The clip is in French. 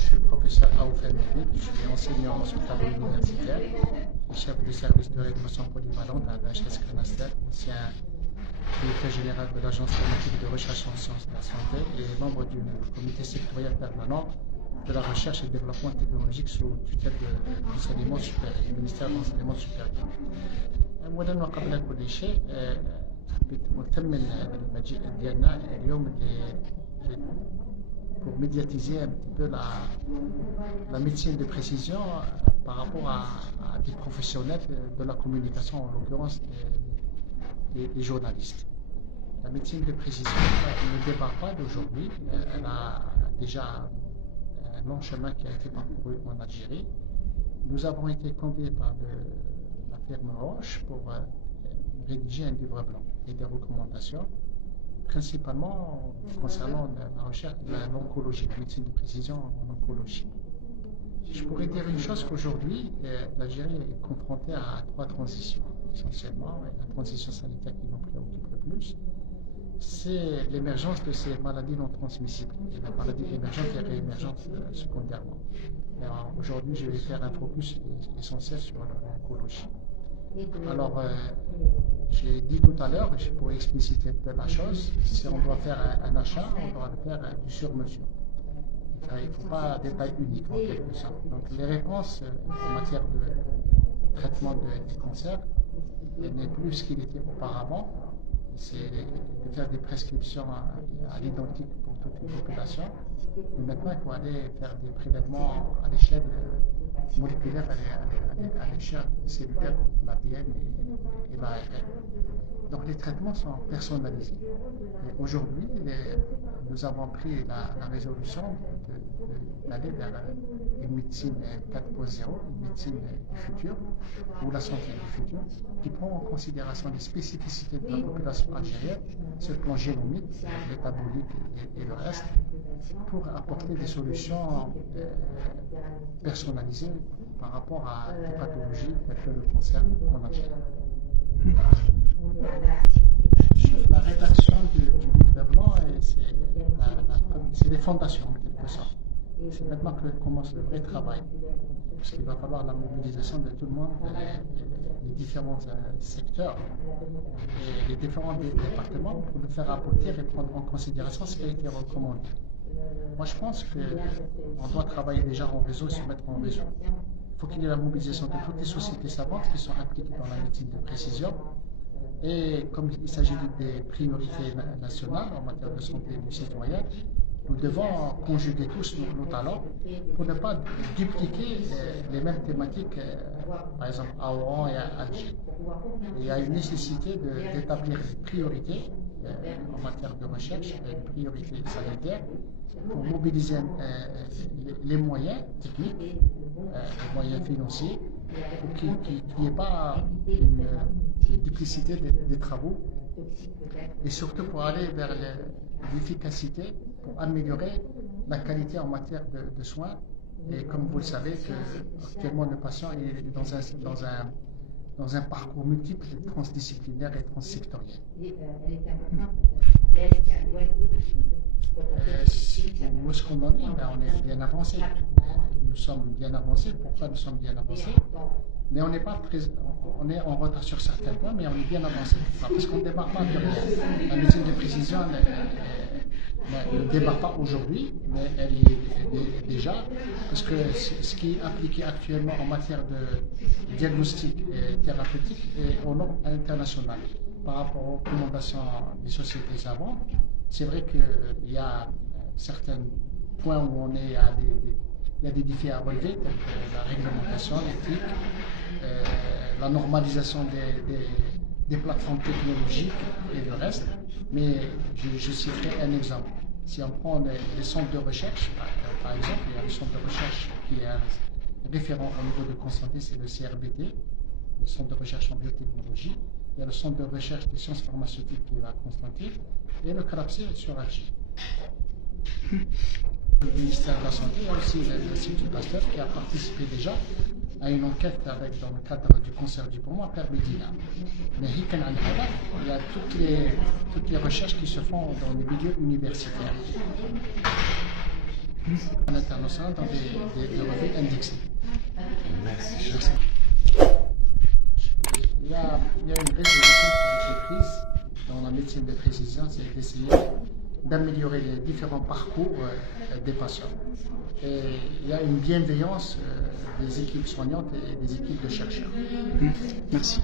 Je suis professeur à Oufel-Mehdi, je suis enseignant hospitalier universitaire et chef de service de réanimation polyvalente à l'HS Canastel, ancien directeur général de l'Agence thématique de recherche en sciences de la santé et membre du comité sectoriel permanent de la recherche et développement technologique sous tutelle de l'enseignement supérieur, du ministère de l'enseignement supérieur. أولا وقبل كل شيء حبيت نكمل المجيء ديالنا اليوم pour médiatiser un petit peu la médecine de précision par rapport à des professionnels de la communication, en l'occurrence des journalistes. La médecine de précision ne démarre pas d'aujourd'hui, elle a déjà un long chemin qui a été parcouru en Algérie. Nous avons été conviés par la firme Roche pour rédiger un livre blanc et des recommandations, principalement concernant la recherche de l'oncologie, la médecine de précision en oncologie. Je pourrais dire une chose qu'aujourd'hui, l'Algérie est confrontée à trois transitions, essentiellement. La transition sanitaire qui nous préoccupe le plus, c'est l'émergence de ces maladies non transmissibles, et la maladie émergente et réémergente secondairement. Aujourd'hui, je vais faire un focus essentiel sur l'oncologie. Alors, j'ai dit tout à l'heure, je pourrais expliciter un peu la chose, si on doit faire un achat, on doit le faire du sur-mesure. Il ne faut pas des tailles uniques en quelque sorte. Donc les réponses en matière de traitement des cancers n'est plus ce qu'il était auparavant. C'est de faire des prescriptions à l'identique pour toute une population. Mais maintenant, il faut aller faire des prélèvements à l'échelle moléculaire, à l'échelle cellulaire, l'ADN et l'ARN. Donc les traitements sont personnalisés. Et aujourd'hui, nous avons pris la résolution d'aller vers une médecine 4.0, une médecine du futur, ou la santé du futur, qui prend en considération les spécificités de la population algérienne sur le plan génomique, métabolique et le reste, pour apporter des solutions personnalisées par rapport à des pathologies telles que le cancer en Algérie. La rédaction du livre blanc, c'est les fondations en quelque sorte. C'est maintenant que commence le vrai travail, parce qu'il va falloir la mobilisation de tout le monde, les différents secteurs et les différents départements pour le faire aboutir et prendre en considération ce qui a été recommandé. Moi, je pense qu'on doit travailler déjà en réseau et se mettre en réseau. Il faut qu'il y ait la mobilisation de toutes les sociétés savantes qui sont impliquées dans la médecine de précision. Et comme il s'agit des priorités nationales en matière de santé du citoyen, nous devons conjuguer tous nos talents pour ne pas dupliquer les mêmes thématiques, par exemple à Oran et à Alger. Il y a une nécessité d'établir des priorités en matière de recherche, des priorités sanitaires, pour mobiliser les moyens techniques, les moyens financiers, pour qu'il n'y ait pas une duplicité des travaux, et surtout pour aller vers l'efficacité, pour améliorer la qualité en matière de soins. Et comme vous le savez, actuellement le patient est dans un parcours multiple, transdisciplinaire et transsectoriel. Où est-ce qu'on en est? On est bien avancé. Nous sommes bien avancés. Pourquoi nous sommes bien avancés? Mais on n'est pas on est en retard sur certains points, mais on est bien avancé. Parce qu'on ne démarre pas de rien. La médecine de précision ne démarre pas aujourd'hui, mais elle est déjà, parce que ce qui est appliqué actuellement en matière de diagnostic et thérapeutique est aux normes internationales. Par rapport aux recommandations des sociétés savantes, c'est vrai qu'il y a certains points où il y a des défis à relever, tels que la réglementation, l'éthique, la normalisation des plateformes technologiques et le reste. Mais je citerai un exemple. Si on prend les centres de recherche, par exemple, il y a le centre de recherche qui est un référent au niveau de Constantin, c'est le CRBT, le centre de recherche en biotechnologie. Il y a le centre de recherche des sciences pharmaceutiques qui est à Constantine et le CRAPSI sur Alger. Le ministère de la Santé, il y a aussi l'Institut Pasteur qui a participé déjà à une enquête dans le cadre du cancer du poumon à Permédina. Mais il y a toutes les recherches qui se font dans les milieux universitaires. international dans des revues indexées. Merci. Il y a une résolution qui a été prise dans la médecine de précision, c'est d'essayer d'améliorer les différents parcours des patients. Et il y a une bienveillance des équipes soignantes et des équipes de chercheurs. Merci.